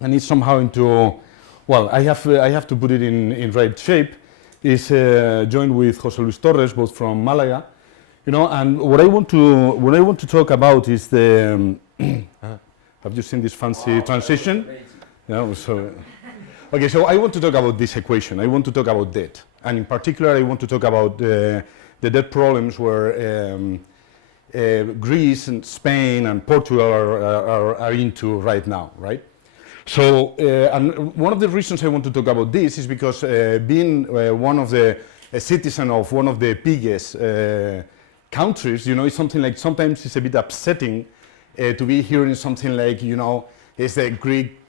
and it's somehow into, well, I have to put it in right shape, is joined with José Luis Torres, both from Málaga, you know, and what I want to talk about is the, have you seen this fancy transition? Yeah, so, okay, so I want to talk about this equation. I want to talk about debt, and in particular, I want to talk about the debt problems where Greece and Spain and Portugal are into right now, right? So, and one of the reasons I want to talk about this is because being one of the citizen of one of the biggest countries, you know, it's something like, sometimes it's a bit upsetting to be hearing something like, you know, it's the Greek,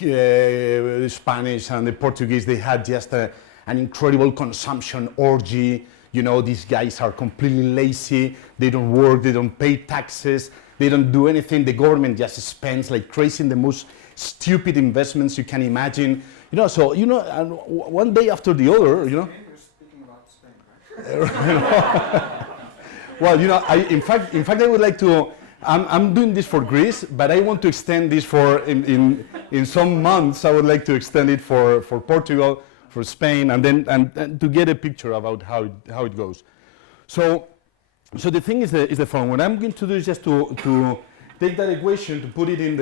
Spanish and the Portuguese, they had just an incredible consumption orgy. You know, these guys are completely lazy, they don't work, they don't pay taxes, they don't do anything. The government just spends like crazy in the most stupid investments you can imagine. You know, so, you know, and one day after the other, you know. You're speaking about Spain, right? Well, you know, in fact, I would like to, I'm doing this for Greece, but I want to extend this for, in some months, I would like to extend it for Portugal, for Spain, and then and to get a picture about how it goes. So the thing is the following. What I'm going to do is just to take that equation, to put it in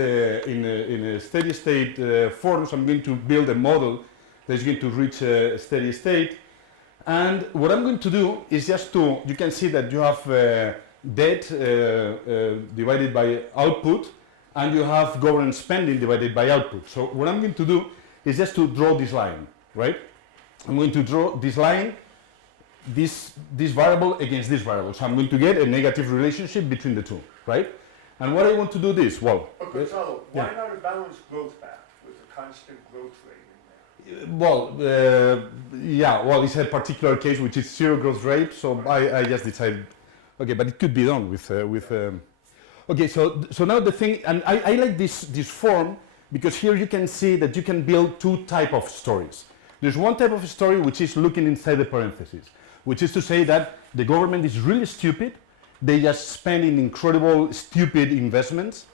a steady state form. So I'm going to build a model that is going to reach a steady state. And what I'm going to do is just to, you can see that you have debt divided by output, and you have government spending divided by output. So what I'm going to do is just to draw this line, right? I'm going to draw this line, this variable against this variable. So I'm going to get a negative relationship between the two, right? And what I want to do this, well... Okay, so why not a balanced growth path with a constant growth rate in there? Well, yeah, well, it's a particular case which is zero growth rate, so I just decided, okay, but it could be done with okay, so now the thing, and I like this form, because here you can see that you can build two types of stories. There's one type of story which is looking inside the parentheses, which is to say that the government is really stupid, they just spend in incredible stupid investments.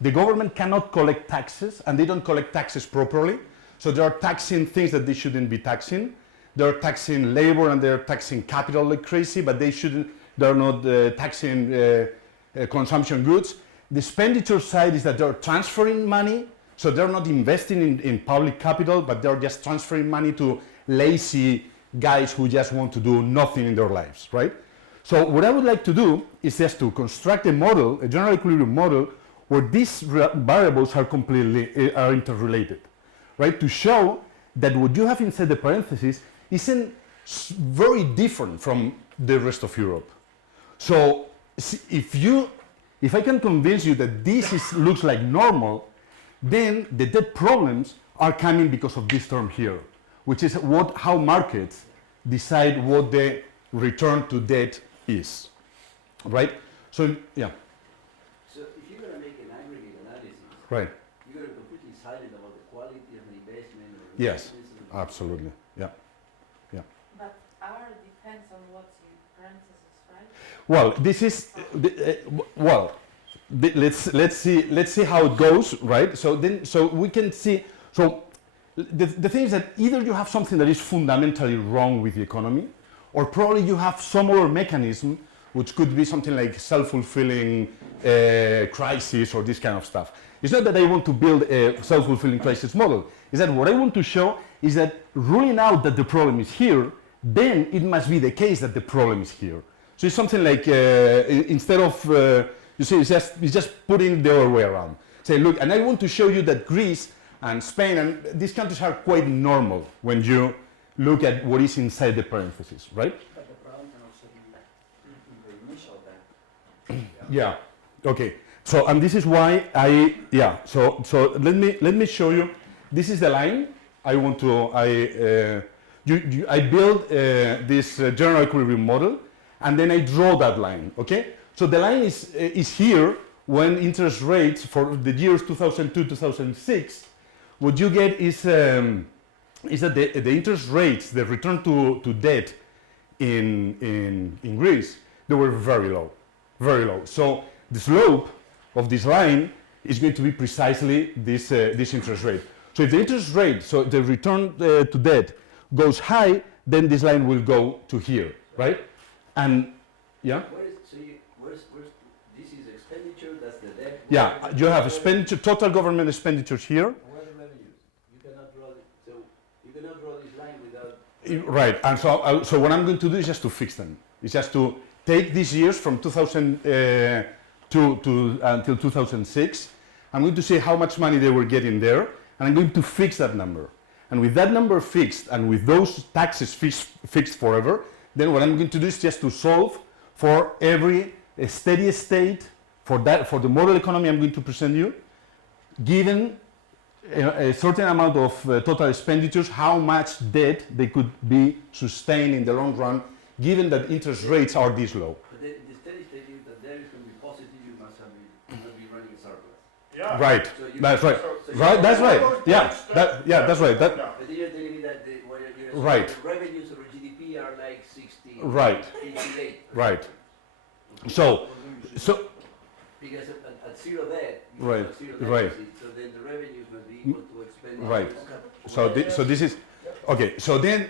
The government cannot collect taxes, and they don't collect taxes properly. So they are taxing things that they shouldn't be taxing. They're taxing labor and they're taxing capital like crazy, but they're not taxing consumption goods. The expenditure side is that they're transferring money, so they're not investing in public capital, but they're just transferring money to lazy guys who just want to do nothing in their lives, right? So what I would like to do is just to construct a model, a general equilibrium model, where these variables are completely interrelated, right? To show that what you have inside the parentheses isn't very different from the rest of Europe. So if I can convince you that this looks like normal, then the debt problems are coming because of this term here, which is how markets decide what the return to debt is, right? So, yeah. So if you're going to make an aggregate analysis, right, you're going to completely silent about the quality of the investment. Yes, absolutely, yeah, yeah. But R depends on what's in parentheses, right? Well, this is let's see how it goes, right? So we can see. So the thing is that either you have something that is fundamentally wrong with the economy, or probably you have some other mechanism, which could be something like self-fulfilling crisis or this kind of stuff. It's not that I want to build a self-fulfilling crisis model. It's that what I want to show is that ruling out that the problem is here, then it must be the case that the problem is here. So it's something like, instead of, you see, it's just putting the other way around. Say, look, and I want to show you that Greece and Spain and these countries are quite normal when you look at what is inside the parentheses, right? But the problem can also be in the initial debt. Yeah. Okay. So, and this is why so let me show you. This is the line I want to. I build this general equilibrium model, and then I draw that line. Okay. So the line is here when interest rates for the years 2002-2006. What you get is that the interest rates, the return to debt in Greece, they were very low, very low. So the slope of this line is going to be precisely this interest rate. So if the interest rate, so the return to debt goes high, then this line will go to here, right? And yeah, This is expenditure, that's the debt. yeah, you have expenditure, total government expenditures here, What are the revenues? You cannot draw, so you cannot draw this line without. right? And so what I'm going to do is just to fix them. It's just to take these years from 2002 to until 2006. I'm going to see how much money they were getting there, and I'm going to fix that number. And with that number fixed, and with those taxes fixed forever, then what I'm going to do is just to solve for every steady state for the model economy I'm going to present you, given a certain amount of total expenditures, how much debt they could be sustained in the long run, given that interest rates are this low. But the steady state is that there is going to be positive, you must not be running a surplus. Yeah. Right. So you That's right. So- Right. That's right. Yeah. That's right. No. That, But then you're telling me that you're Right. the revenues over GDP are like 60, Right. 58. Right. So Because at zero debt, you Right, have zero right. deficit, so then the revenues must be equal to expenditures. Right. So this is okay. So then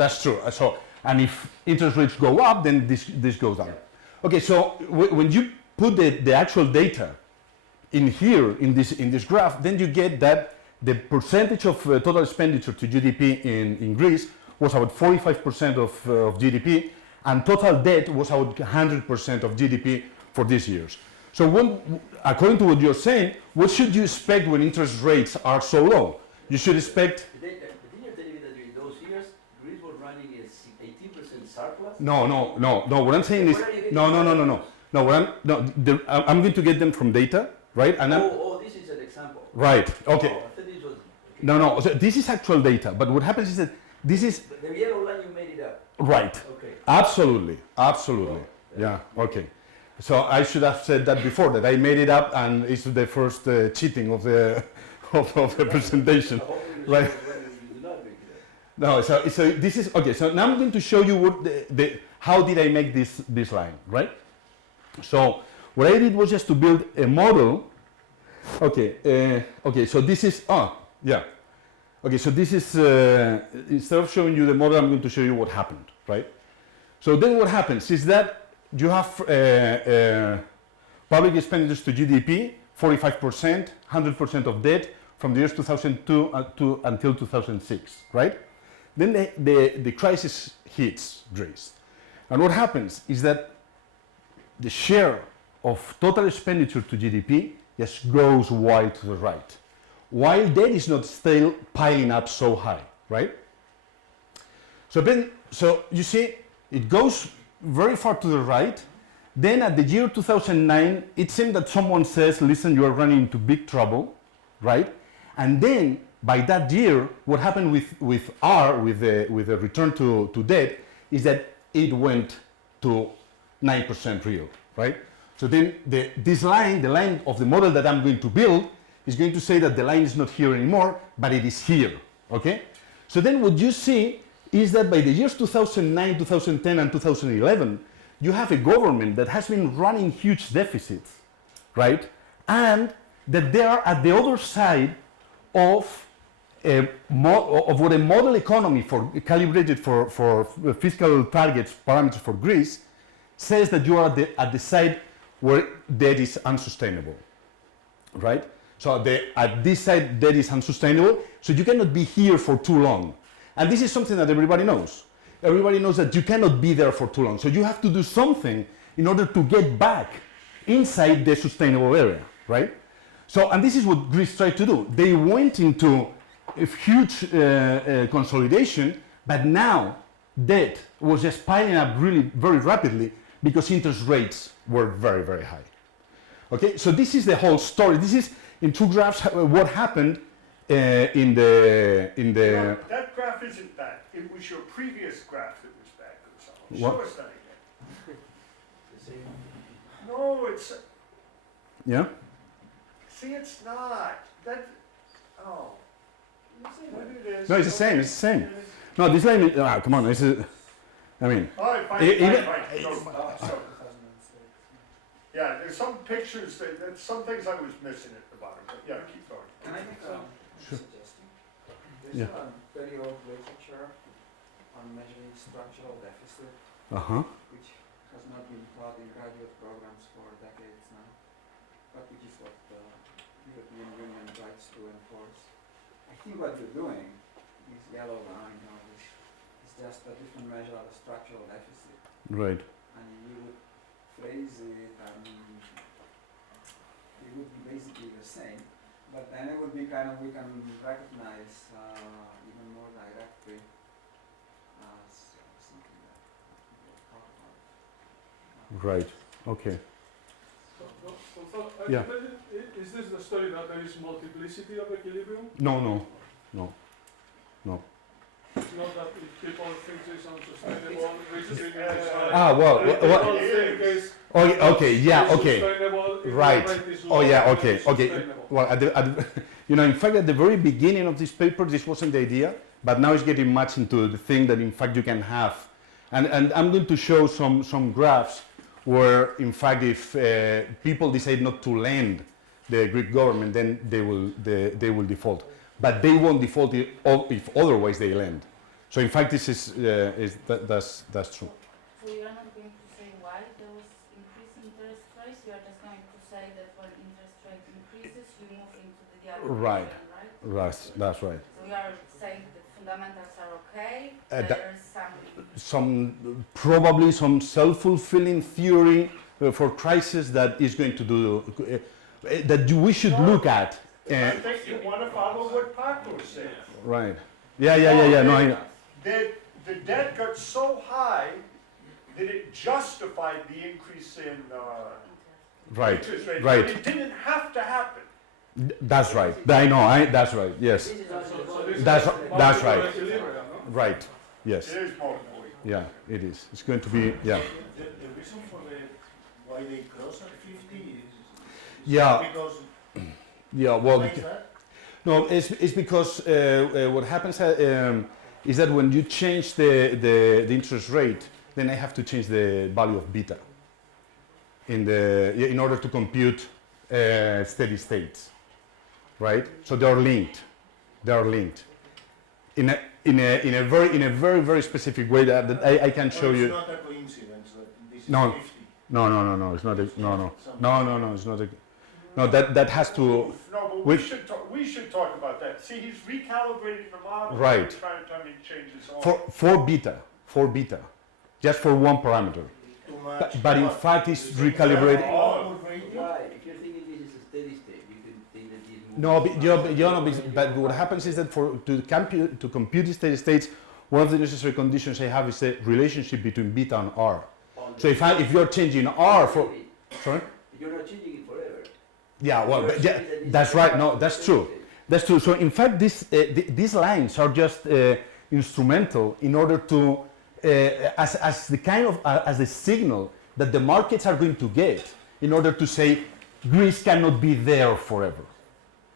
that's true. So and if interest rates go up, then this goes down. Okay. So when you put the actual data in here in this graph, then you get that the percentage of total expenditure to GDP in Greece was about 45% of GDP, and total debt was about 100% of GDP for these years. So according to what you're saying, what should you expect when interest rates are so low? You should expect. But then you're telling me that during those years, Greece was running a 18% surplus? No. What I'm saying is Where are you getting no. I'm going to get them from data, right? And this is an example. right. Okay. Oh, I thought this was... Okay. No. So this is actual data, but what happens is that this is The yellow line, you made it up. right. Okay. Absolutely. Yeah. Okay. So I should have said that before, that I made it up, and it's the first cheating of the of the presentation. Right. You do not make it up. No. So this is okay. So now I'm going to show you what how did I make this line, right? So what I did was just to build a model. Okay. So this is Okay. So this is instead of showing you the model, I'm going to show you what happened, right? So then what happens is that you have public expenditures to GDP, 45%, 100% of debt from the years 2002 until 2006, right? Then the crisis hits Greece. And what happens is that the share of total expenditure to GDP just goes wild to the right, while debt is not still piling up so high, right? So you see, it goes very far to the right. Then at the year 2009, it seemed that someone says, listen, you are running into big trouble, right? And then by that year, what happened with the return to debt is that it went to 9% real, right? So then this line, the line of the model that I'm going to build, is going to say that the line is not here anymore, but it is here, okay? So then what you see is that by the years 2009, 2010, and 2011, you have a government that has been running huge deficits, right? And that they are at the other side of what a model economy calibrated for fiscal targets, parameters for Greece, says that you are at the side where debt is unsustainable, right? So at this side, debt is unsustainable, so you cannot be here for too long. And this is something that everybody knows. Everybody knows that you cannot be there for too long. So you have to do something in order to get back inside the sustainable area, right? So, and this is what Greece tried to do. They went into a huge consolidation, but now debt was just piling up really very rapidly because interest rates were very, very high. Okay, so this is the whole story. This is in two graphs what happened in the. No, that graph isn't bad. It was your previous graph that was bad, Gonzalo. What? Show us that again. The same. No, it's, Yeah. see, it's not. That, oh. What it is. No, it's the same. It's the same. No, this line. Come on. This is. I mean. All right, fine, Even- So, yeah, there's some pictures, some things I was missing at the bottom, but yeah, keep going. Can I make a Yeah. a very old literature on measuring structural deficit, Uh-huh. which has not been taught in graduate programs for decades now, but which is what the European Union tries to enforce. I think what you're doing, this yellow line now, is just a different measure of the structural deficit. Right. And you would phrase it, and it would be basically the same, but then it would be kind of, we can recognize even more directly as something that we'll talk about. Right. Okay. Yeah. Is this the story that there is multiplicity of equilibrium? No, no, no. It's not that if people think it's unsustainable, reaching Ah, well, people think it's okay, yeah, okay. sustainable if the Right. rate is Oh, low, yeah, then okay, it's okay. sustainable. Well, you know, in fact, at the very beginning of this paper, this wasn't the idea, but now it's getting much into the thing that, in fact, you can have. And I'm going to show some graphs where, in fact, if people decide not to lend the Greek government, then they will default. But they won't default if otherwise they lend. So, in fact, this is that's true. So you are not going to say why there was increase in interest rates, you are just going to say that when interest rate increases, you move into the other Right. direction, right? That's right. So you are saying that fundamentals are okay, that- there's Probably some self-fulfilling theory for crisis that is going to do we should look at. I think you want to follow what Paco was saying. Right. Yeah. No, I know. The debt got so high that it justified the increase in Right. interest rates. Right. But it didn't have to happen. That's right. I know. That's right. Yes. This is So also this is That's multiple right. equilibrium, no? Right. Yes. It is multiple. Yeah. It is. It's going to be. Yeah. The reason for why they cross at 50 is Yeah. because Yeah. Well. why is that? No, it's because what happens is that when you change the interest rate, then I have to change the value of beta in order to compute steady states, right? So they are linked. They are linked in a very specific way that I can show It's you. not a coincidence that this is No. 50. No, it's not. No, it's not. No, that has to. No, but Which- we should talk about that. See, he's recalibrating the model. Right. Trying to change his own. For beta, just for one parameter. Too much. But in fact, it's recalibrated. why, if you're thinking this is a steady state, you can think that this moves. No, but what happens is that to compute the steady states, one of the necessary conditions I have is the relationship between beta and R. So if you're changing R for, sorry? You're not changing it forever. Yeah, well, You're but yeah, assuming that this that's is right. a No, that's steady true. state. That's true. So in fact, these lines are just instrumental in order to, as the kind of as the signal that the markets are going to get in order to say Greece cannot be there forever.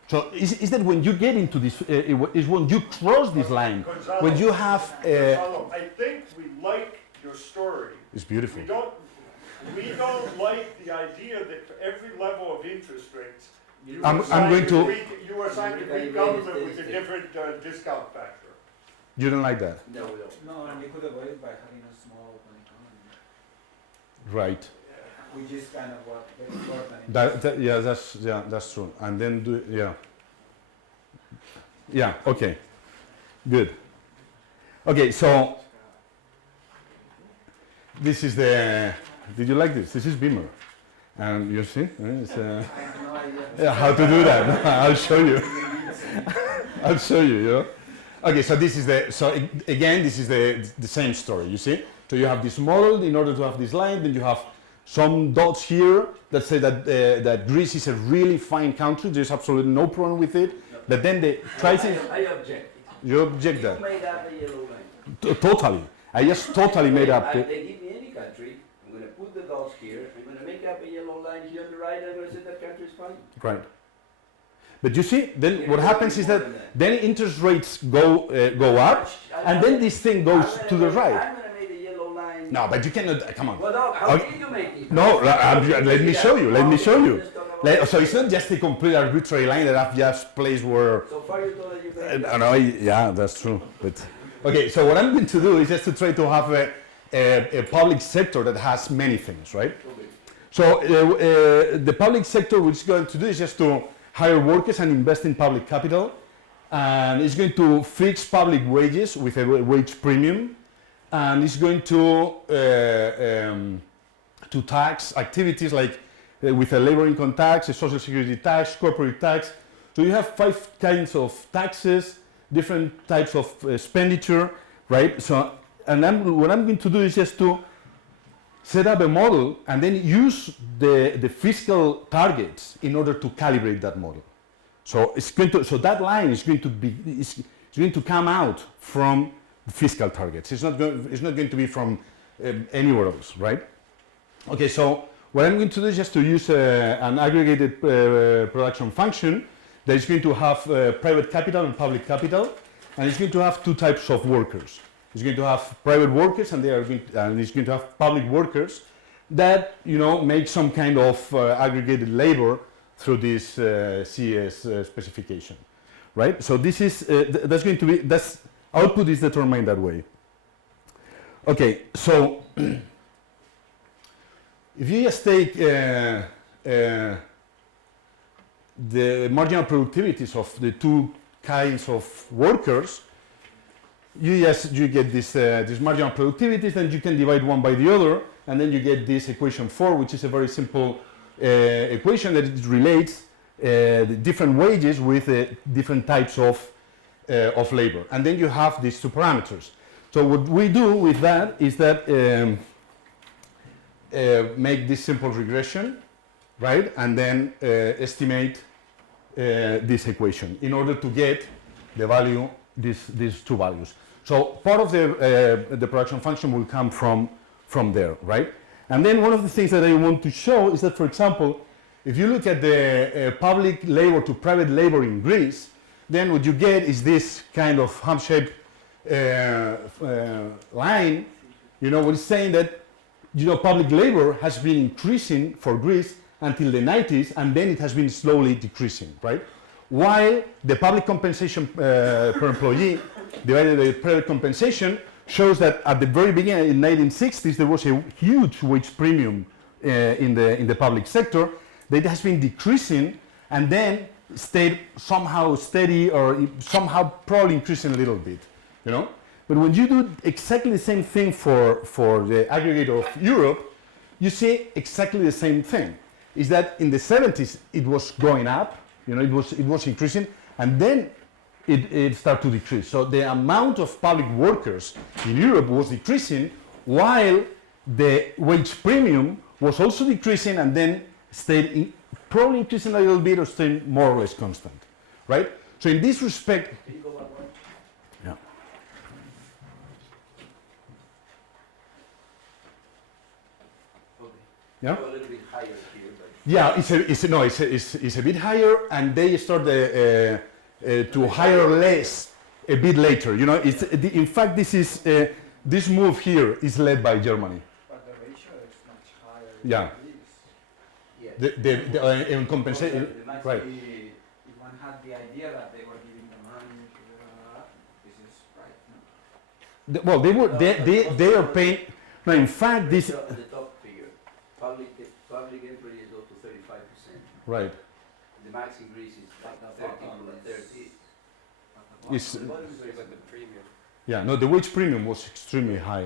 So is that when you get into this, is when you cross this line, Gonzalo, when you have, Gonzalo, I think we like your story. it's beautiful. We don't like the idea that for every level of interest rates, you I'm assign going the to- Greek- you assign the Greek government with a different discount factor. You don't like that, No, we don't. No, and you could avoid it by having a small open economy, right? which is kind of what very important. Yeah, that's true. And then okay, good. Okay, so this is the. Did you like this? This is Beamer, and you see, it's, I have no idea. yeah, how to do that. I'll show you. I'll show you. You know? Okay, so this is again, this is the same story. You see, so you have this model in order to have this line. Then you have some dots here that say that Greece is a really fine country. There's absolutely no problem with it. But then the crisis. I object. You object You that made up a yellow line. totally. I just totally made up. They give me any country, I'm going to put the dots here, I'm going to make up a yellow line here on the right, I'm going to say that country is fine. Right. But you see, then what happens is that then interest rates go up, and then this thing goes to the right. I'm going to make a yellow line. No, but you cannot. Come on. Well, no, how Okay. did you make it? No, let me show you. Let me show you. So it's not just a complete arbitrary line that I've just placed where. So far you told that you can. Yeah, that's true. But okay, so what I'm going to do is just to try to have a public sector that has many things, right? Okay. So the public sector, which is going to do is just to hire workers and invest in public capital, and it's going to fix public wages with a wage premium, and it's going to tax activities like with a labor income tax, a social security tax, corporate tax. So you have 5 kinds of taxes, different types of expenditure, right? So, and what I'm going to do is just to set up a model and then use the fiscal targets in order to calibrate that model. So it's going to, so that line is going to be, it's going to come out from fiscal targets. It's not going to be from anywhere else, right? Okay, so what I'm going to do is just to use an aggregated production function that is going to have private capital and public capital, and it's going to have 2 types of workers. It's going to have private workers, and it's going to have public workers that, you know, make some kind of aggregated labor through this CES specification, right? So this is that's going to be, that's output is determined that way. Okay, so if you just take the marginal productivities of the 2 kinds of workers, you get this marginal productivities, then you can divide one by the other, and then you get this equation 4, which is a very simple equation that it relates the different wages with different types of labor. And then you have these 2 parameters. So what we do with that is that make this simple regression, right? And then estimate this equation in order to get the value, these 2 values. So part of the production function will come from there, right? And then one of the things that I want to show is that, for example, if you look at the public labor to private labor in Greece, then what you get is this kind of hump-shaped line. You know, what it's saying that, you know, public labor has been increasing for Greece until the 90s, and then it has been slowly decreasing, right? While the public compensation per employee divided by the private compensation shows that at the very beginning, in 1960s, there was a huge wage premium in the public sector that has been decreasing and then stayed somehow steady or somehow probably increasing a little bit, you know? But when you do exactly the same thing for the aggregate of Europe, you see exactly the same thing. Is that in the 70s it was going up, you know, it was increasing, and then it started to decrease. So the amount of public workers in Europe was decreasing, while the wage premium was also decreasing and then stayed probably increasing a little bit or staying more or less constant, right? So in this respect, Can you go back one? yeah. Okay. Yeah? Go a little bit higher here, but. Yeah, it's a bit higher, and they start to hire less a bit later. You know, in fact, this move here is led by Germany. But the ratio is much higher Yeah. in Greece. Yeah. In compensation, The max- right? If one had the idea that they were giving the money to this is right, no? Well, they are paying. No, in fact, this The top figure, public employees go to 35%. right. The max in Greece is 30. Is What is the premium? yeah. No, the wage premium was extremely high.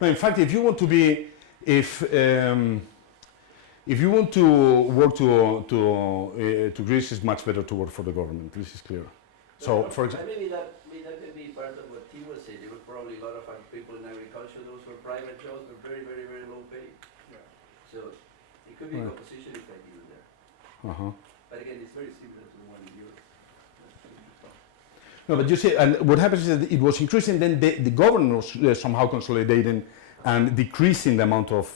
No, in fact, if you want to be, if you want to work to Greece, it's much better to work for the government. This is clear. So, for example. Maybe that can be part of what Tim was saying. There were probably a lot of people in agriculture. Those were private jobs, were very, very, very low paid. Yeah. So it could be a Right. composition effect even there. Uh-huh. But again, it's very similar to the one in Europe. No, but you see, and what happens is that it was increasing, then the government was somehow consolidating and decreasing the amount of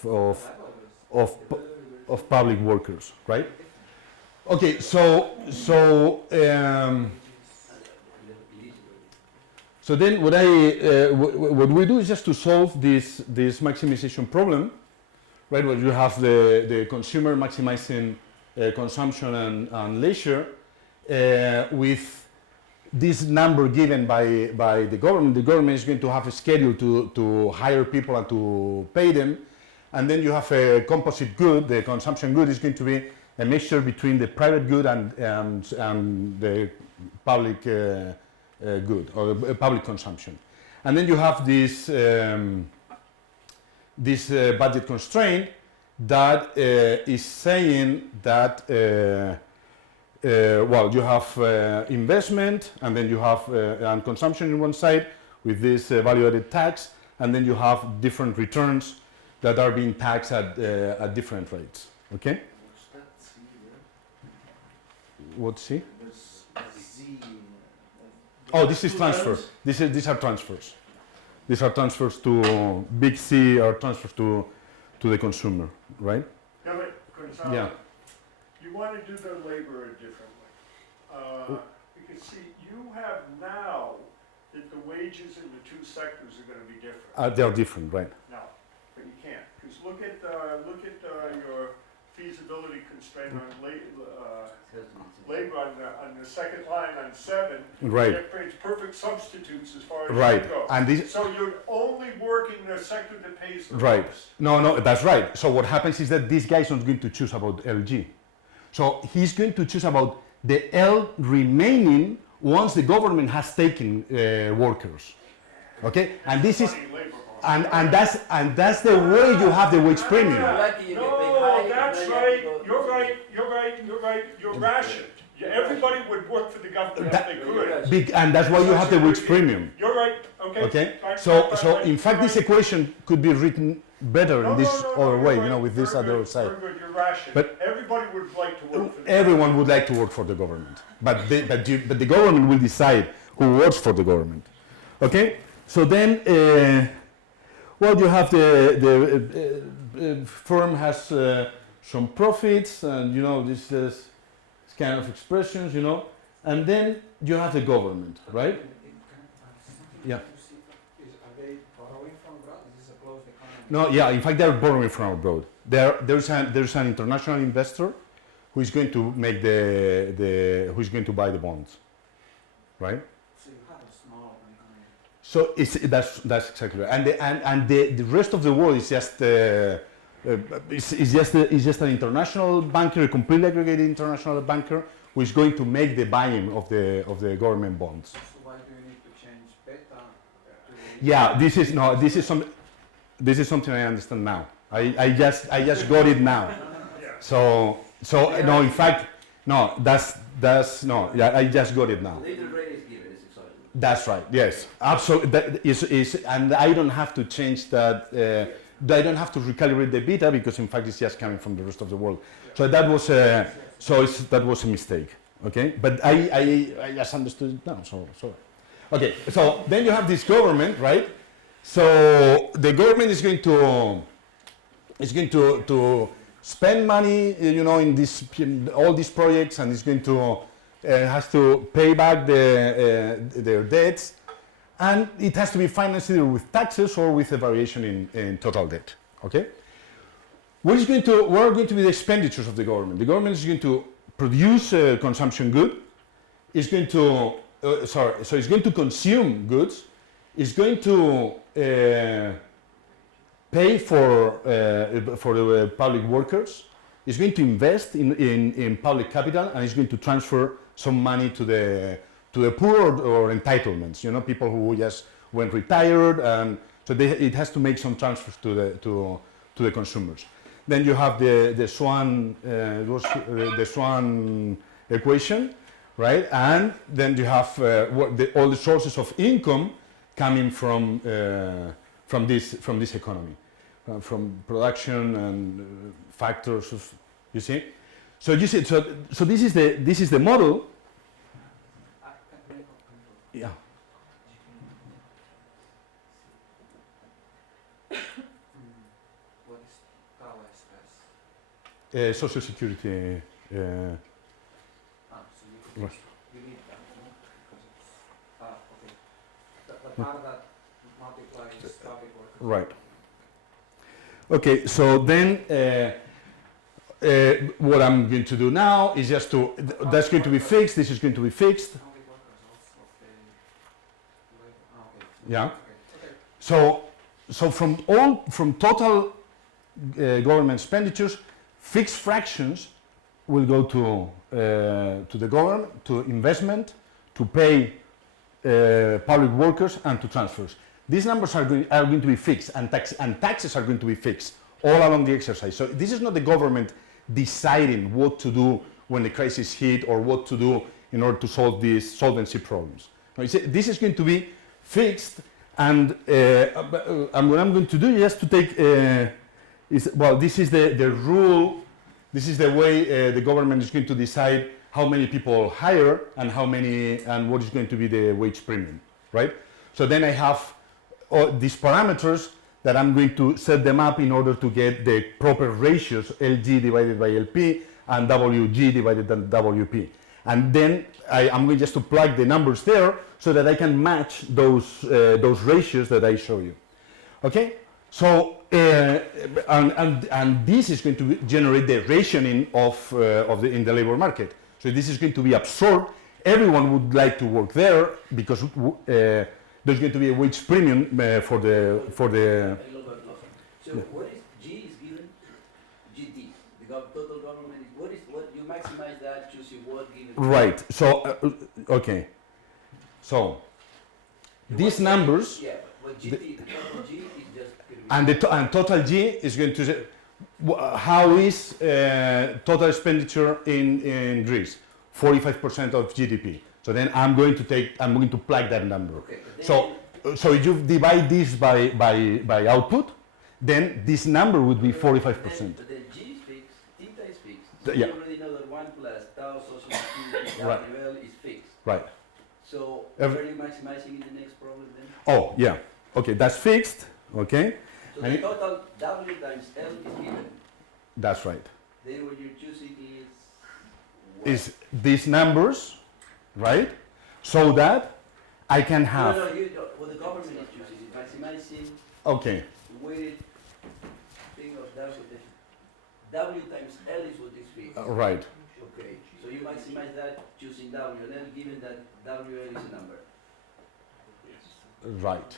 public workers, right? Okay, so then what we do is just to solve this maximization problem, right? Where you have the consumer maximizing consumption and leisure, with this number given by the government is going to have a schedule to hire people and to pay them. And then you have a composite good. The consumption good is going to be a mixture between the private good and the public good, or the public consumption. And then you have this budget constraint that is saying that well, you have investment, and then you have and consumption in one side with this value-added tax, and then you have different returns that are being taxed at different rates. Okay? What's that C there? What's C? There's a Z. Oh, this is transfer. These are transfers. These are transfers to big C, or transfers to the consumer, right? Yeah, but Gonzalo, Yeah. you want to do the labor a different way. Because see, you have now that the wages in the two sectors are going to be different. They are different, right? No, but you can't, because look at your feasibility constraint on labor on the second line on 7. Right. That creates perfect substitutes as far as Right. you go. And this, So you're only working the sector that pays the right. most. No, that's right. So what happens is that this guy is not going to choose about LG. So he's going to choose about the L remaining once the government has taken workers. Okay? And this is, Funny labor and that's the way you have the wage premium. Lucky you get paid No, high, that's and then you have to right. go- You're right. You're rationed. Everybody would work for the government if they could. Big, and that's why you have the wage premium. You're right. Okay. Okay? Right, So right, in fact, you're this right. equation could be written better No, in this no, other you're way, right. with this Very other good, side. Very good. You're rationed. But- Everybody would like to work for the Everyone would like to work for the government, but the government will decide who works for the government. Okay? So then, well, you have the firm has some profits, and this kind of expressions, and then you have the government, right? Yeah. Are they borrowing from abroad? Is this a closed economy? No, yeah. In fact, they're borrowing from abroad. There's an international investor who is going to make who is going to buy the bonds, right? So you have a small economy. So that's exactly right. And the rest of the world is just is just an international banker, a completely aggregated international banker, who is going to make the buying of the government bonds. So why do you need to change beta to Yeah, this is something I understand now. I just got it now. Yeah. So no, in fact, no, that's no. Yeah, I just got it now. Later rate is given, it's exciting. That's right. Yes, absolutely. That is, and I don't have to change that. I don't have to recalibrate the beta because, in fact, it's just coming from the rest of the world. So that was that was a mistake. Okay, but I just understood it now. So okay. So then you have this government, right? So the government is going to spend money, in all these projects, and is going to has to pay back their debts, and it has to be financed either with taxes or with a variation in total debt. Okay. What are going to be the expenditures of the government? The government is going to produce consumption good. It's going to so it's going to consume goods. It's going to pay for the public workers. It's going to invest in public capital, and it's going to transfer some money to the poor or entitlements. People who just went retired, and so it has to make some transfers to the consumers. Then you have the Swan equation, right? And then you have all the sources of income coming from this economy, from production and factors of, you see. So you see, so this is the model. Yeah. what is TAWS? Social security. So you Right. you need that, no? Because it's okay. The part that multiplies public workers. Right. Okay, so then What I'm going to do now is just to, that's going to be fixed, this is going to be fixed. How many workers also pay labor? Ah, okay. Yeah. Okay. So from total government expenditures, fixed fractions will go to the government, to investment, to pay public workers, and to transfers. These numbers are going to be fixed, and taxes are going to be fixed all along the exercise. So this is not the government deciding what to do when the crisis hit or what to do in order to solve these solvency problems. No, this is going to be fixed, and what I'm going to do is just to take, this is the rule, this is the way the government is going to decide how many people hire and and what is going to be the wage premium, right? So then I have all these parameters that I'm going to set them up in order to get the proper ratios, LG divided by LP and WG divided by WP. And then I'm going just to plug the numbers there so that I can match those ratios that I show you. Okay? So, and this is going to generate the rationing in the labor market. So this is going to be absorbed. Everyone would like to work there because there's going to be a wage premium for the. So what is G is given? GD, the total government is what you maximize that choosing what given. Right. So okay. So these numbers. Yeah, but GD, the total G is just. And total G is going to say, how is total expenditure in Greece? 45% of GDP. So then I'm going to plug that number. Okay, so if you divide this by output, then this number would be 45%. But then G is fixed, theta is fixed. So Yeah. you already know that 1 plus tau social security Right. level is fixed. Right. So Every- are you maximizing in the next problem then? Oh, yeah. Okay, that's fixed. Okay, So And the it- total W times L is given. that's right. Then what you're choosing is what? Is these numbers, right? So that I can have. No, what the government is choosing is maximizing Okay. the weighted thing of that. So the W times L is what is fixed. Right. Okay, so you maximize that choosing W, and then given that WL is a number. Right.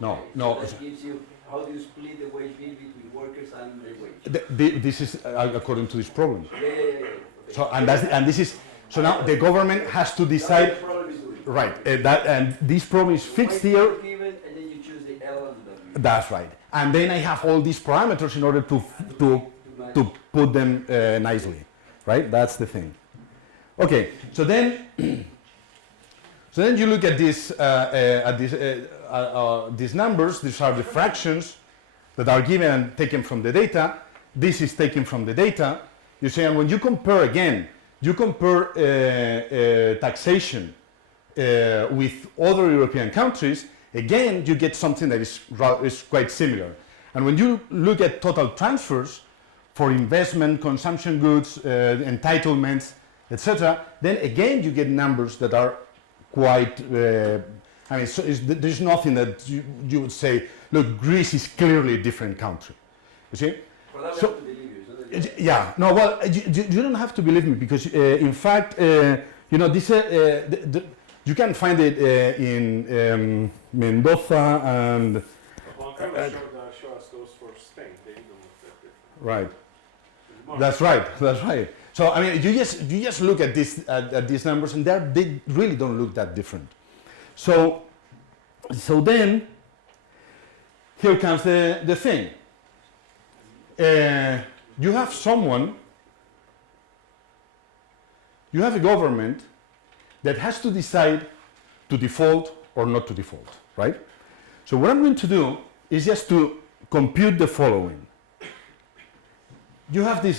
No, Okay, no. So that gives you, how do you split the wage bill between workers and the wage? This is according to this problem. Yeah. Okay. So and this is so now the government has to That's decide. the problem is doing. Right. And this problem is fixed Wage here. bill given, and then you choose the L and the W. That's right. And then I have all these parameters in order to match. put them nicely, right? That's the thing. Okay. So then you look at these numbers. These are the fractions that are given and taken from the data. This is taken from the data. You see, and when you compare again, you compare taxation with other European countries, again, you get something that is quite similar. And when you look at total transfers for investment, consumption goods, entitlements, etc., then again you get numbers that are quite, there's nothing that you would say, look, Greece is clearly a different country. You see? Well, that we So- have to believe you. So that Yeah, no, well, you don't have to believe me because, in fact, this, you can find it in Mendoza and, One can show us those for Spain. They don't look that different. right, It's more- that's right. So, I mean, you just look at these numbers and they really don't look that different. So then, here comes the thing. You have a government that has to decide to default or not to default, right? So what I'm going to do is just to compute the following. You have in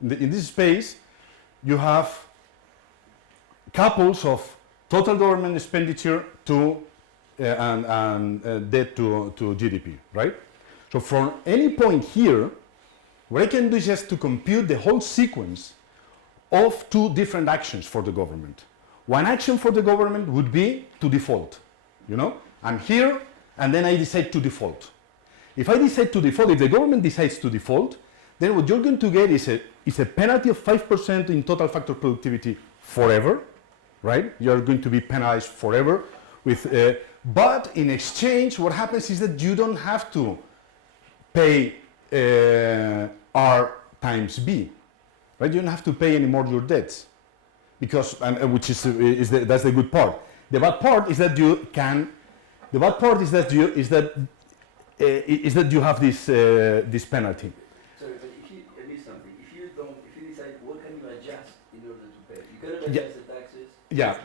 this space, you have couples of total government expenditure and debt to GDP, right? So from any point here, what I can do is just to compute the whole sequence of two different actions for the government. One action for the government would be to default. I'm here, and then I decide to default. If I decide to default, if the government decides to default, then what you're going to get is a penalty of 5% in total factor productivity forever, right? You're going to be penalized forever with, but in exchange, what happens is that you don't have to pay R times B, right? You don't have to pay anymore your debts, because, which is that's the good part. The bad part is that you can. The bad part is that you have this penalty. Sorry, but if you, I missed something. If you decide what can you adjust in order to pay, you cannot adjust the taxes. Yeah,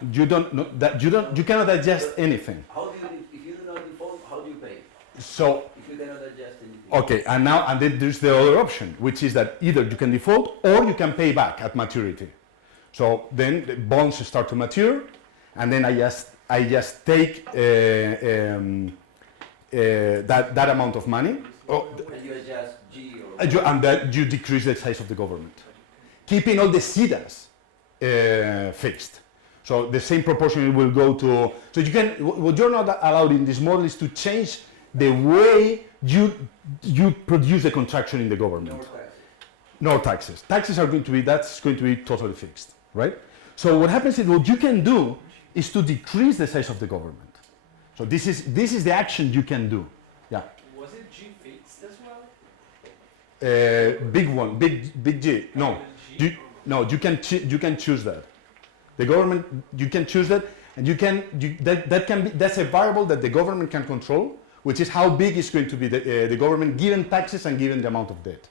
you cannot adjust anything. How do you, if you do not default, how do you pay? So, If you cannot adjust anything. okay, and then there's the other option, which is that either you can default or you can pay back at maturity. So then the bonds start to mature, and then I just take that amount of money. Oh, And you adjust G or. and that you decrease the size of the government, keeping all the CEDAs fixed. So the same proportion will go to. So you can. What you're not allowed in this model is to change the way you produce the contraction in the government. No taxes. No taxes. Taxes are going to be. That's going to be totally fixed, right? So what happens is what you can do is to decrease the size of the government. So this is the action you can do. Yeah. Was it G fixed as well? Big one, big G. No, you can choose that. The government, you can choose that, and that's a variable that the government can control, which is how big is going to be the government given taxes and given the amount of debt,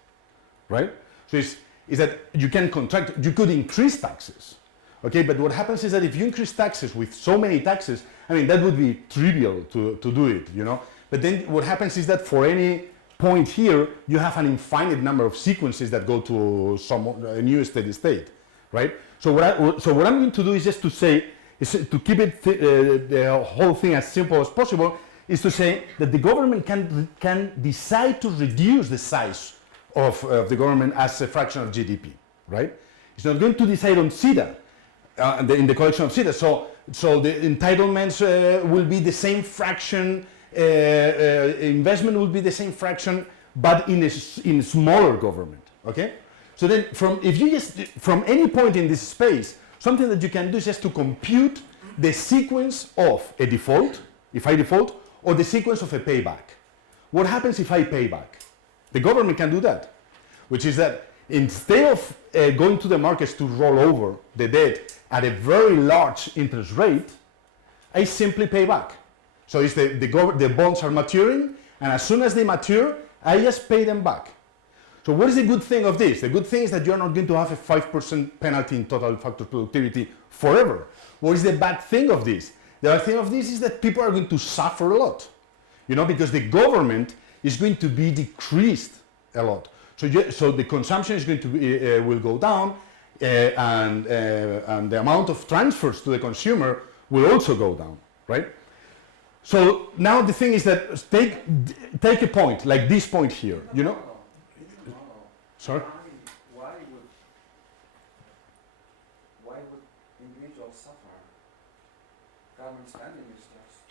right? So is that you can contract, you could increase taxes, okay? But what happens is that if you increase taxes with so many taxes, I mean that would be trivial to do it, you know. But then what happens is that for any point here, you have an infinite number of sequences that go to a new steady state, right? So what I'm going to do is just to say, is to keep it the whole thing as simple as possible, is to say that the government can decide to reduce the size of the government as a fraction of GDP, right? It's not going to decide on CEDA, in the collection of CEDA. So the entitlements will be the same fraction, investment will be the same fraction, but in a smaller government, okay? So then from any point in this space, something that you can do is just to compute the sequence of a default, if I default, or the sequence of a payback. What happens if I pay back? The government can do that, which is that instead of going to the markets to roll over the debt at a very large interest rate, I simply pay back. So it's the bonds are maturing, and as soon as they mature, I just pay them back. So what is the good thing of this? The good thing is that you're not going to have a 5% penalty in total factor productivity forever. What is the bad thing of this? The bad thing of this is that people are going to suffer a lot, you know, because the government is going to be decreased a lot. So the consumption is going to be, will go down, and the amount of transfers to the consumer will also go down, right? So now the thing is that take a point like this point here, you know. Sorry? Why would individuals suffer? Government spending is just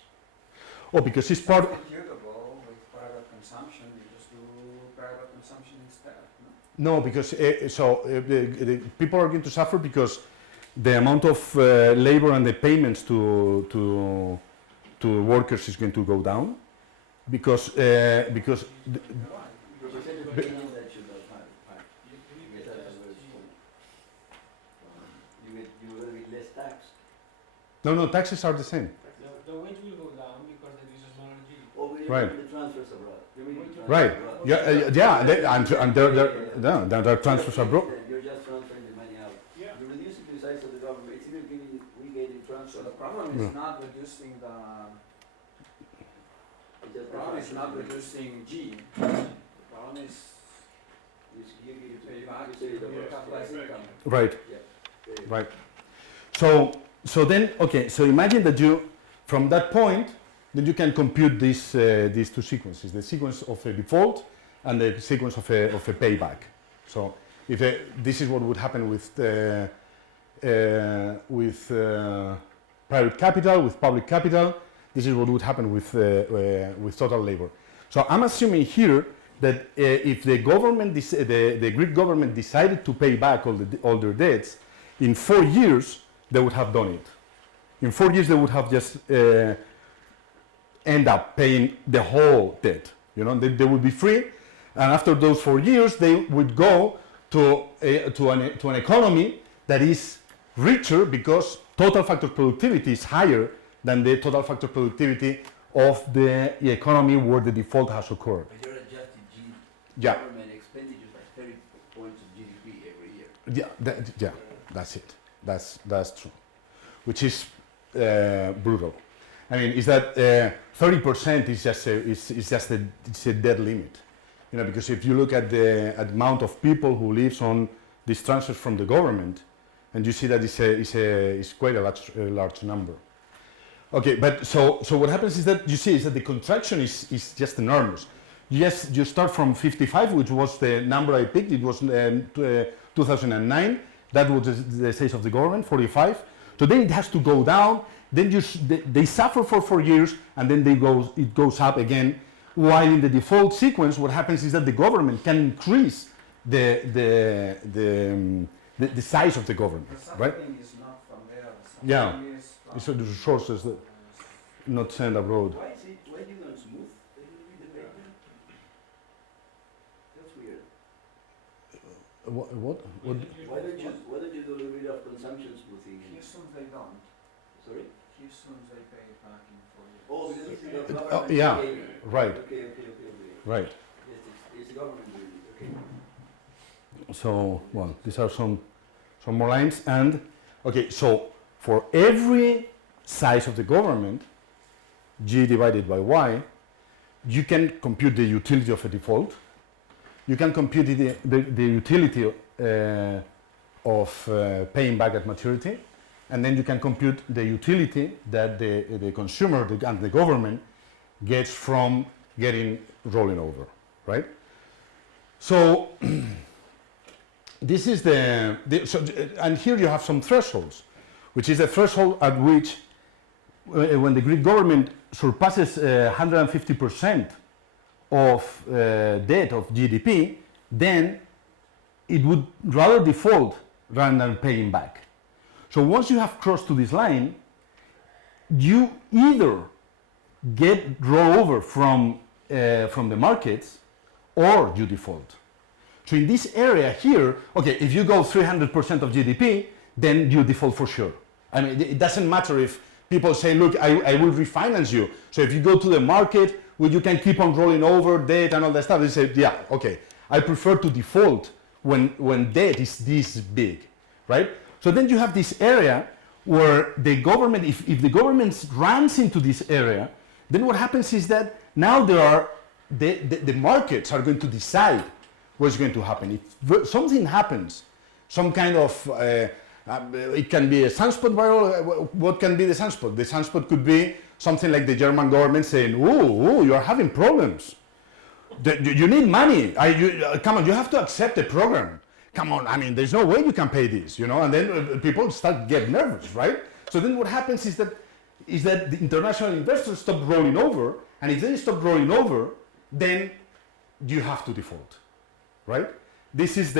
Oh, because it's part. computable with private consumption. You just do private consumption instead. No? No, because the people are going to suffer because the amount of labor and the payments to workers is going to go down, because no, taxes are the same. The wage will go down because there is a smaller G. Right. The transfers abroad. Right. And there are transfers abroad. You're just transferring the money out. Yeah. You reduce it to the size of the government. It's either giving we getting So transfer. the problem is not reducing the problem is not reducing G. The problem is capitalized income. Right. Yeah. Right. So then, okay, so imagine that from that point, then you can compute these two sequences, the sequence of a default and the sequence of a payback. So if this is what would happen with private capital, with public capital, this is what would happen with total labor. So I'm assuming here that if the government, the Greek government decided to pay back all their debts, in 4 years they would have done it. In 4 years they would have just end up paying the whole debt. You know, they would be free, and after those 4 years they would go to an economy that is richer because total factor productivity is higher than the total factor productivity of the economy where the default has occurred. But you're adjusting Yeah. government expenditures by 30 points of GDP every year. Yeah, that's it. That's true, which is brutal. I mean, is that 30% is just a dead limit, you know, because if you look at the amount of people who lives on these transfers from the government, and you see that it's quite a large number. Okay, but so what happens is that you see is that the contraction is just enormous. Yes, you start from 55, which was the number I picked. It was 2009. That was the size of the government, 45. So then it has to go down. Then they suffer for 4 years, and then it goes up again. While in the default sequence, what happens is that the government can increase the size of the government, right? Something is not from there. Yeah. Something is from It's the resources that not sent abroad. Why are you not smooth? Can you read the paper? That's weird. What? Why don't you do a little bit of consumption smoothing? He assumes they don't. Sorry? He assumes they pay it back in 4 years. Oh, because it's the Oh, government. yeah, paying. right, Okay. right. Yes, it's the government doing it. Okay. So, well, these are some more lines. And, okay, so for every size of the government, G divided by Y, you can compute the utility of a default. You can compute the utility of paying back at maturity. And then you can compute the utility that the consumer and the government gets from rolling over, right? So this is and here you have some thresholds, which is the threshold at which when the Greek government surpasses 150% of debt of GDP, then it would rather default rather than paying back. So once you have crossed to this line, you either get rollover from the markets or you default. So in this area here, okay, if you go 300% of GDP, then you default for sure. I mean, it doesn't matter if people say, look, I will refinance you. So if you go to the market, well, you can keep on rolling over debt and all that stuff. They say, yeah, okay, I prefer to default when debt is this big, right? So then you have this area where the government, if the government runs into this area, then what happens is that now the markets are going to decide what's going to happen. If something happens, some kind of, it can be a sunspot viral, what can be the sunspot? The sunspot could be something like the German government saying, ooh, you are having problems. You need money. Come on, you have to accept a program. Come on, I mean, there's no way you can pay this, you know, and then people start get nervous, right? So then what happens is that the international investors stop rolling over, and if they stop rolling over, then you have to default, right? This is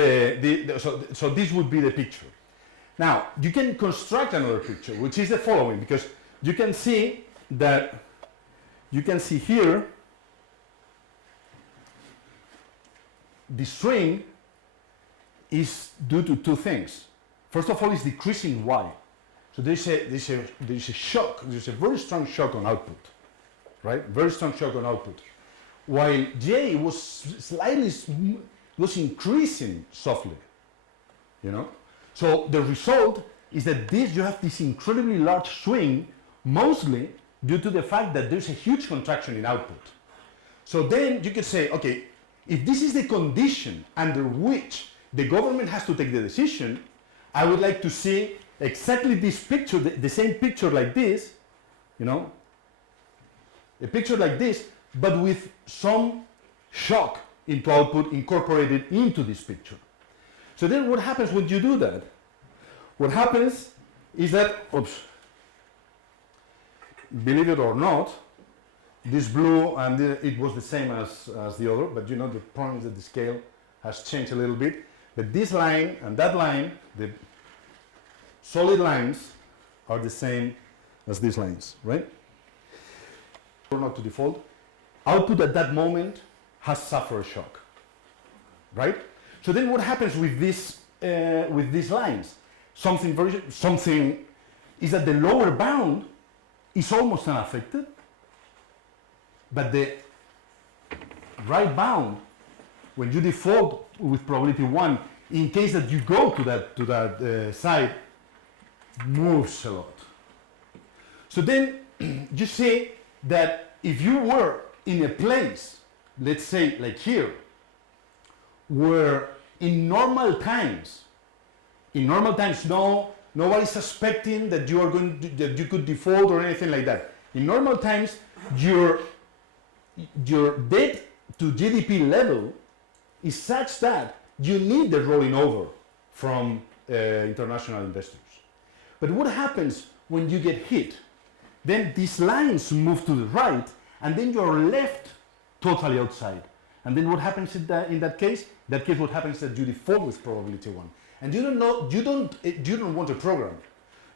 so this would be the picture. Now, you can construct another picture, which is the following, because you can see here the swing is due to two things. First of all, is decreasing Y. So there's a shock. There's a very strong shock on output, right? Very strong shock on output. While J was increasing softly, you know. So the result is that you have this incredibly large swing, mostly due to the fact that there's a huge contraction in output. So then you could say, okay, if this is the condition under which the government has to take the decision, I would like to see exactly this picture, the same picture like this, you know, a picture like this, but with some shock into output incorporated into this picture. So then what happens when you do that? What happens is that, believe it or not, this blue, and it was the same as the other, but you know the problem is that the scale has changed a little bit. But this line and that line, the solid lines, are the same as these lines, right? Or not to default. Output at that moment has suffered a shock, right? So then what happens with these lines? Something is that the lower bound is almost unaffected, but the right bound, when you default with probability 1, in case that you go to that side, moves a lot. So then you see that if you were in a place, let's say like here, where in normal times, nobody's suspecting that you are that you could default or anything like that. In normal times, your debt to GDP level is such that you need the rolling over from international investors. But what happens when you get hit? Then these lines move to the right, and then you're left totally outside. And then what happens in that case? In that case, what happens is that you default with probability 1. And you don't want a program.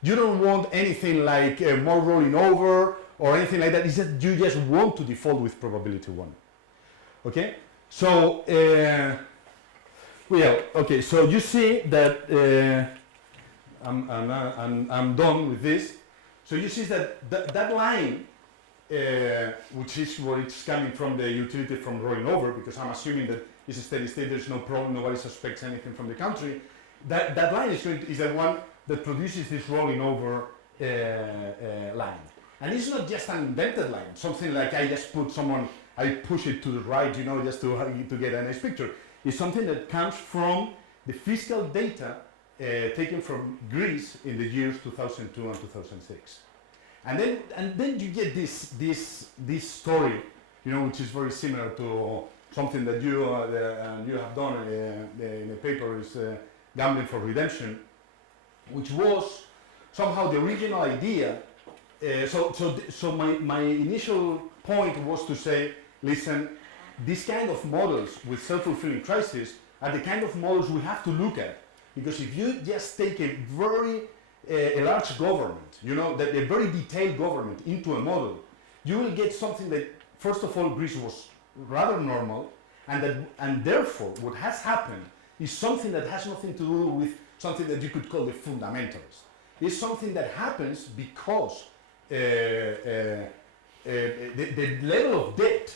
You don't want anything like more rolling over or anything like that. It's that you just want to default with probability 1. Okay? So, okay. So you see that I'm done with this. So you see that line, which is where it's coming from, the utility from rolling over, because I'm assuming that it's a steady state, there's no problem, nobody suspects anything from the country. That line is the one that produces this rolling over line. And it's not just an invented line, something like I push it to the right, you know, just to get a nice picture. It's something that comes from the fiscal data taken from Greece in the years 2002 and 2006. And then you get this story, you know, which is very similar to something that you have done in a paper, is Gambling for Redemption, which was somehow the original idea. So my initial point was to say, listen, these kind of models with self-fulfilling crisis are the kind of models we have to look at, because if you just take a large government, you know, that a very detailed government into a model, you will get something that, first of all, Greece was rather normal, and therefore what has happened is something that has nothing to do with something that you could call the fundamentals. It's something that happens because the level of debt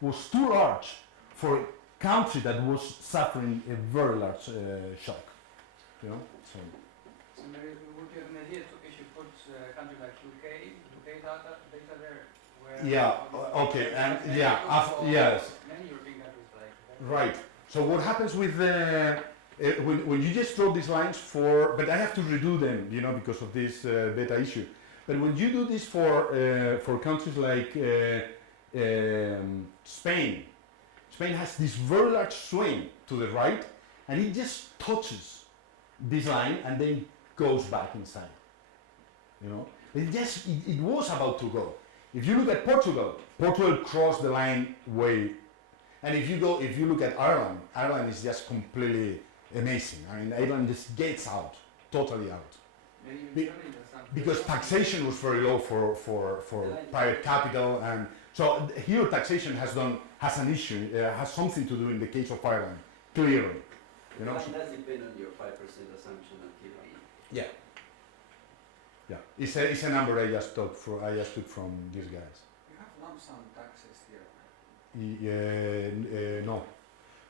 was too large for a country that was suffering a very large shock. You know, so maybe would you have an idea if you put a country like UK data there? Where yeah, okay, and yes. Many European countries like that. Right. So what happens with when you just draw these lines for, but I have to redo them, you know, because of this beta issue. But when you do this for countries like Spain has this very large swing to the right, and it just touches this line and then goes back inside. You know, it was about to go. If you look at Portugal crossed the line way. And if you look at Ireland is just completely amazing. I mean, Ireland just gets out, totally out. Because taxation was very low for private capital, and so here taxation has an issue, has something to do in the case of Ireland, clearly. You know. It does depend on your 5% assumption until the. Yeah. It's a number I just took from these guys. You have lump sum taxes here. No.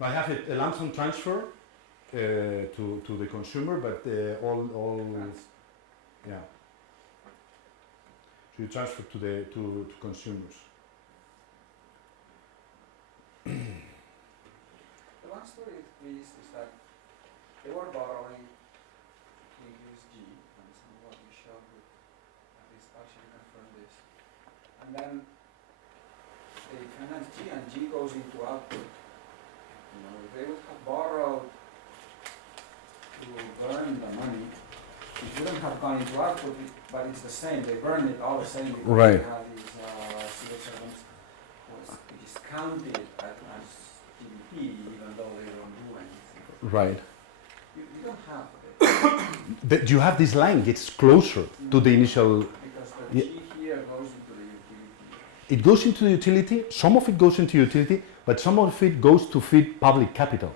I have a lump sum transfer to the consumer, but all yeah. So you transfer to consumers. The one story with Greece is that they were borrowing to use G, and this is what we showed with at least partially confirm this. And then they finance G, and G goes into output. You know, if they would have borrowed to burn the money, it wouldn't have gone into output, but it's the same. They burn it all the same because Right. they have these civil servants. discounted as GDP, even though they don't do anything. Right. You don't have it. You have this line gets closer to the initial. Because the Yeah. G here goes into the utility. It goes into the utility. Some of it goes into utility, but some of it goes to feed public capital.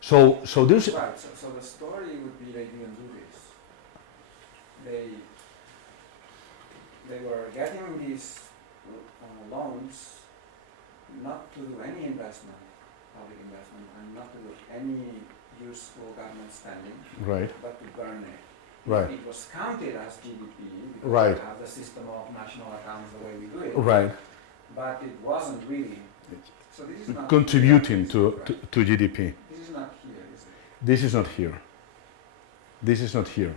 So there's. Right, so the story would be they didn't do this. They were getting these loans not to do any investment, public investment, and not to do any useful government spending, Right. but to burn it. Right. It was counted as GDP because Right. we have the system of national accounts the way we do it, Right. but it wasn't really. So this is not Contributing here, to GDP. This is not here, is it? This is not here. This is not here.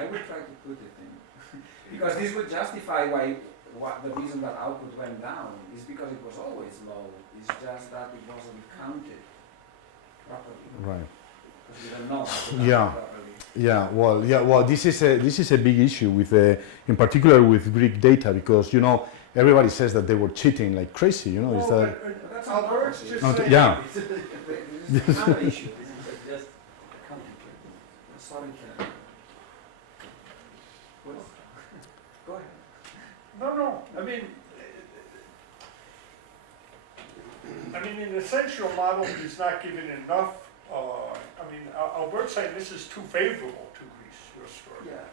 I would try to put it in. Because this would justify what the reason that output went down is because it was always low. It's just that it wasn't counted properly. Right. Because we don't know how to count Yeah. it properly. Yeah. Well. This is a big issue with, in particular, with Greek data because everybody says that they were cheating like crazy. Is that? But that's Albert's not just No, saying. yeah. This is another issue. This is just accounting. Sorry, Ken. Go ahead. No, I mean, in a sense, your model is not giving enough, Albert's saying this is too favorable to Greece, your story. Yeah.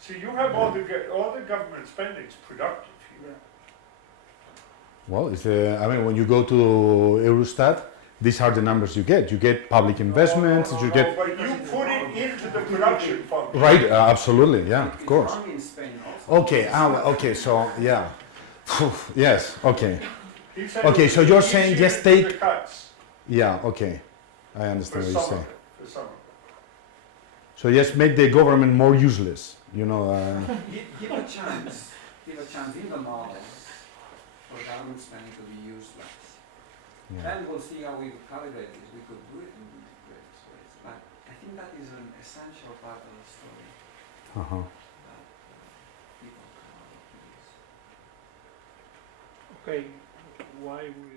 So you have all the government spending is productive here. Well, when you go to Eurostat, these are the numbers you get. You get public investments. You get. But you put it into the production fund. Right. Absolutely. Yeah. Of It's course. wrong in Spain also. Okay. So yeah. Yes. Okay. He's saying Okay, so it's you're saying easier just to do take- the cuts Yeah. Okay. I for understand what some you're of saying. it, for some of it. So just make the government more useless. Give a chance in the model for government spending to be useless. Yeah. Then we'll see how we calibrate this. We could do it in various ways. But I think that is an essential part of the story. Uh-huh. That people come out of this. Okay, why we